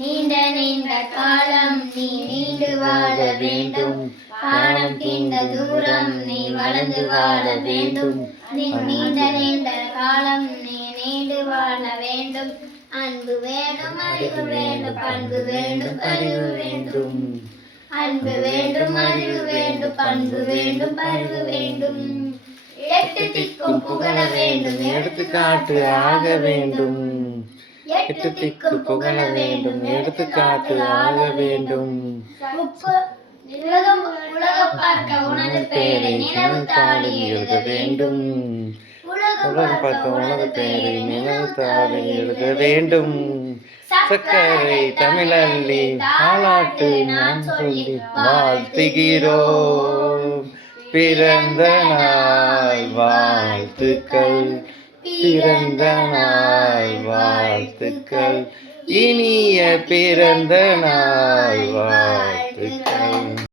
நீண்ட நீண்ட காலம் நீ நீண்டு வாழ வேண்டும். காலம் தீண்ட தூரம் நீ வளர்ந்து வாழ வேண்டும். நீண்ட நீண்ட காலம் நீ நீண்டு வாழ வேண்டும். அன்பு வேண்டும், அறிவு வேண்டும், பண்பு வேண்டும், அறிவு வேண்டும். அன்பு வேண்டும், அறிவு வேண்டும், பண்பு வேண்டும், அறிவு வேண்டும். எட்டு திக்கும் புகழ வேண்டும், எடுத்துக்காட்டு ஆக வேண்டும். எட்டு திக்கும் புகழ வேண்டும், எடுத்துக்காட்டு ஆக வேண்டும். உலகம் பார்க்க உனது பெயரை நிலவு தாளி எழுத வேண்டும். உலகம் பார்க்க உனது பெயரை நிலவு தாளி எழுத வேண்டும். சக்கரை தமிழல்லி தாலாட்டு நான் சொல்லி வாழ்த்துகிறோம். பிறந்த நாள் வாழ்த்துக்கள், பிறந்த நாள் வாழ்த்துக்கள், இனிய பிறந்த நாள் வாழ்த்துக்கள்.